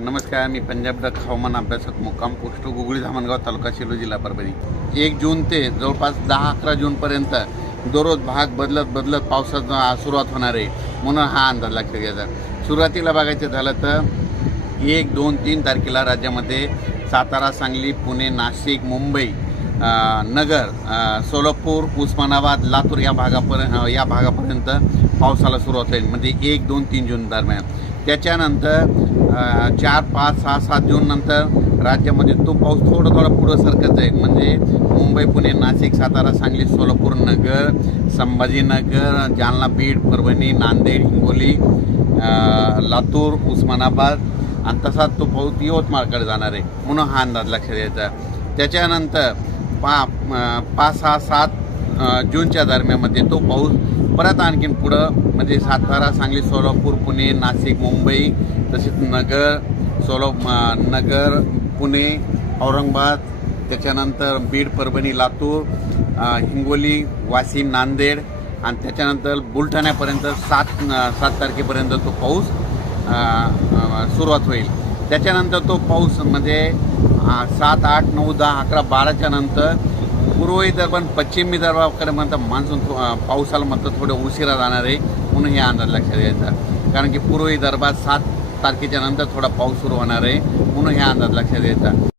नमस्कार मी पंजाब डक हवामान अभ्यासक मुक्काम पोस्ट गुगळी धामणगाव तालुका शिलो जिल्हा परभणी. एक जून ते जवळपास दहा अकरा जूनपर्यंत दररोज भाग बदलत बदलत पावसाचा सुरुवात होणार आहे म्हणून हा अंदाज लक्षात घ्यायचा. सुरुवातीला बघायचं झालं तर एक दोन तीन तारखेला राज्यामध्ये सातारा सांगली पुणे नाशिक मुंबई नगर सोलापूर उस्मानाबाद लातूर या भागापर्यंत या भागापर्यंत पावसाला सुरुवात होईल. म्हणजे एक दोन तीन जून दरम्यान. त्याच्यानंतर चार पाच सहा सात जूननंतर राज्यामध्ये तो पाऊस थोडं थोडं पुढं सरकत जाईल. म्हणजे मुंबई पुणे नाशिक सातारा सांगली सोलापूर नगर संभाजीनगर जालना बीड परभणी नांदेड हिंगोली लातूर उस्मानाबाद आणि तसाच तो पाऊस यवतमाळकडे जाणार आहे. म्हणून हा अंदाज लक्षात द्यायचा त्याच्यानंतर पा पाच सहा सात जूनच्या दरम्यानमध्ये तो पाऊस परत आणखीन पुढं म्हणजे सातारा सांगली सोलापूर पुणे नाशिक मुंबई तसेच नगर सोला नगर पुणे औरंगाबाद त्याच्यानंतर बीड परभणी लातूर हिंगोली वाशिम नांदेड आणि त्याच्यानंतर बुलढाण्यापर्यंत सात सात तारखेपर्यंत तो पाऊस सुरुवात होईल. त्याच्यानंतर तो पाऊस म्हणजे सात आठ नऊ दहा अकरा बाराच्या नंतर पूर्व विदर्भ पश्चिम विदर्भाकडे म्हणतात मान्सून थो- पावसाला म्हणतात थोडं उशिरा जाणार आहे म्हणून हे अंदाज लक्षात घ्यायचा. कारण की पूर्व विदर्भात सात तारखेच्या नंतर थोडा पाऊस सुरू होणार आहे म्हणून हे अंदाज लक्षात घ्यायचा.